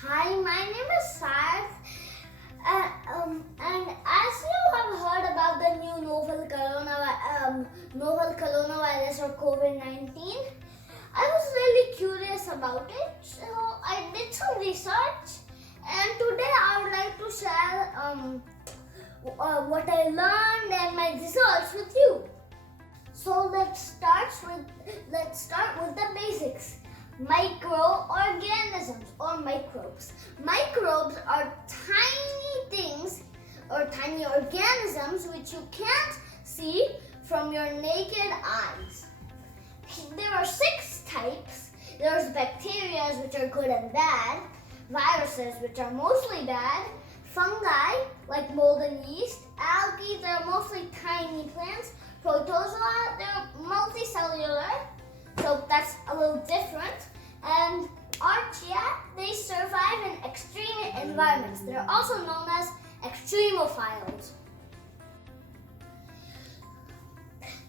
Hi, my name is Sarth, and as you have heard about the new novel coronavirus or COVID-19, I was really curious about it, so I did some research, and today I would like to share what I learned and my results with you. So let's start with the basics. Microorganisms or microbes. Microbes are tiny things or tiny organisms which you can't see from your naked eyes. There are 6 types. There's bacteria, which are good and bad, viruses, which are mostly bad, fungi like mold and yeast, algae, they're mostly tiny plants, protozoa, they're multicellular, so that's a little different. And archaea, they survive in extreme environments. They're also known as extremophiles.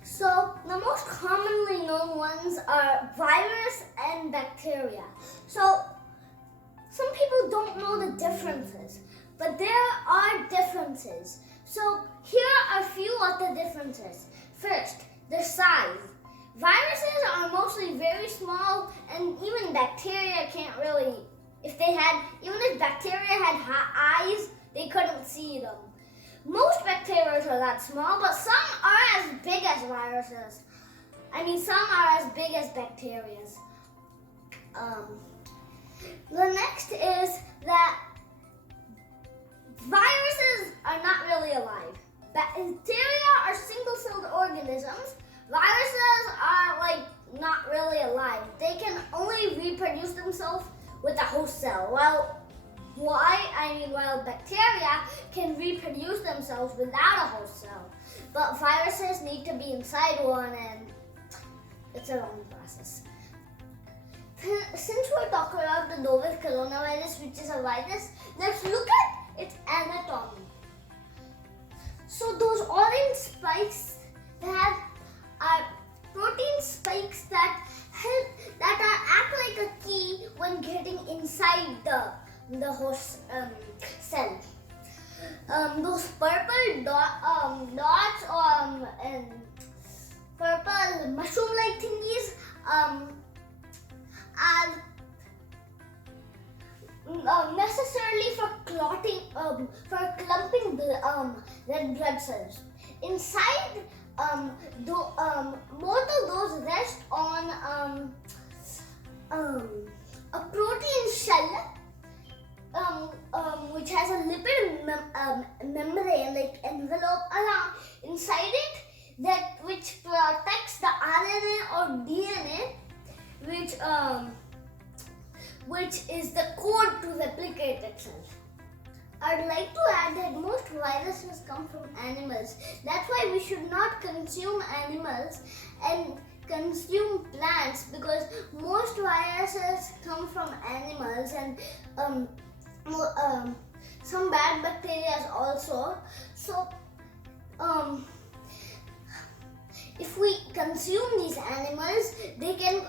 So the most commonly known ones are virus and bacteria. So some people don't know the differences, but there are differences. So here are a few of the differences. First, the size. Viruses are mostly very small, and even bacteria can't really, even if bacteria had eyes, they couldn't see them. Most bacteria are that small, but some are as big as viruses. Some are as big as bacteria. The next is that viruses are not really alive. Bacteria are single-celled organisms. Viruses are not really alive. They can only reproduce themselves with a host cell. While bacteria can reproduce themselves without a host cell. But viruses need to be inside one, and it's a long process. Since we're talking about the novel coronavirus, which is a virus, let's look at its anatomy. So those orange spikes are protein spikes that act like a key when getting inside the host cell. Those purple dots and purple mushroom-like thingies are necessarily for clotting, for clumping red blood cells. Inside, both of those rest on a protein shell, which has a lipid membrane envelope around inside it, which protects the RNA or DNA, which is the code to replicate itself. I'd like to add that most viruses come from animals. That's why we should not consume animals and consume plants, because most viruses come from animals and some bad bacteria also. So if we consume these animals, they can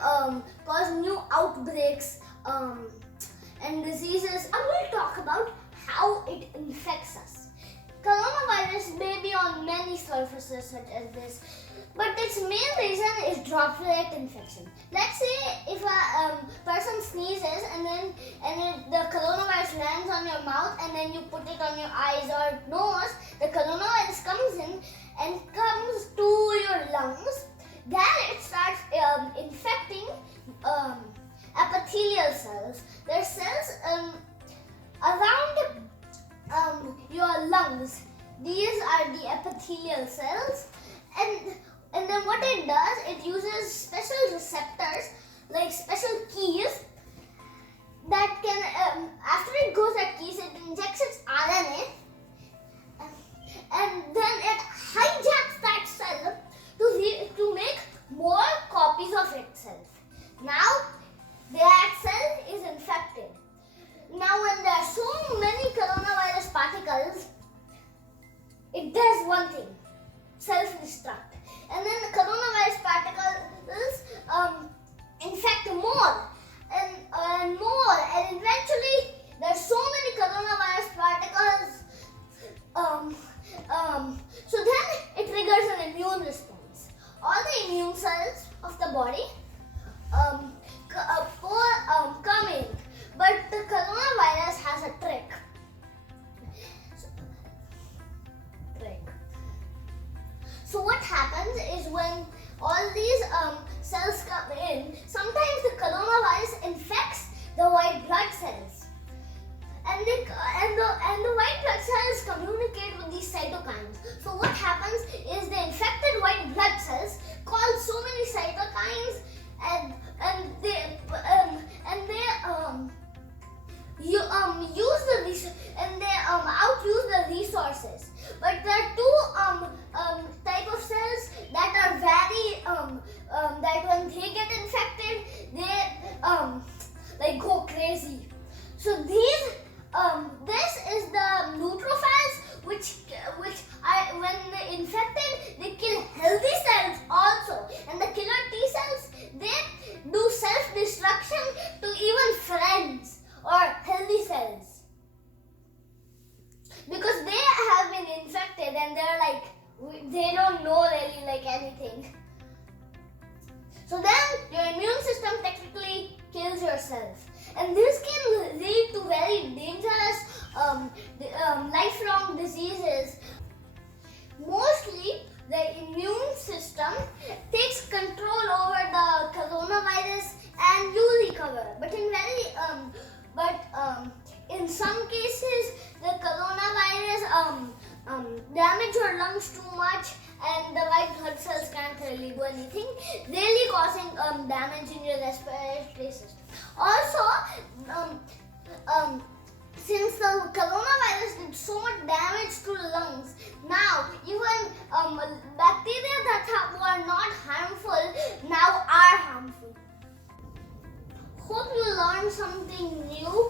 cause new outbreaks and diseases. I will talk about how it infects us. Coronavirus may be on many surfaces such as this, but its main reason is droplet infection. Let's say if a person sneezes and the coronavirus lands on your mouth, and then you put it on your eyes or nose, the coronavirus comes in and comes to your lungs. Then it starts infecting epithelial cells. There are cells around your lungs. These are the epithelial cells, and then what it does, it uses special receptors, like special keys, that can after it goes at keys, it injects its RNA, and then it hijacks that cell to make more copies of itself. Now that cell is infected. Now when there are so many coronavirus particles, it does one thing: self-destruct. And then the coronavirus particles infect more infection to even friends or healthy cells. Because they have been infected and they're like, they don't know really like anything. So then your immune system technically kills yourself. And this can lead to very dangerous lifelong diseases. Mostly the immune system takes control over the coronavirus and you recover. But in some cases the coronavirus damage your lungs too much and the white blood cells can't really do anything, really causing damage in your respiratory system. Also, since the coronavirus did so much damage to the lungs, now even bacteria that were not harmful now are harmful. Hope you learned something new.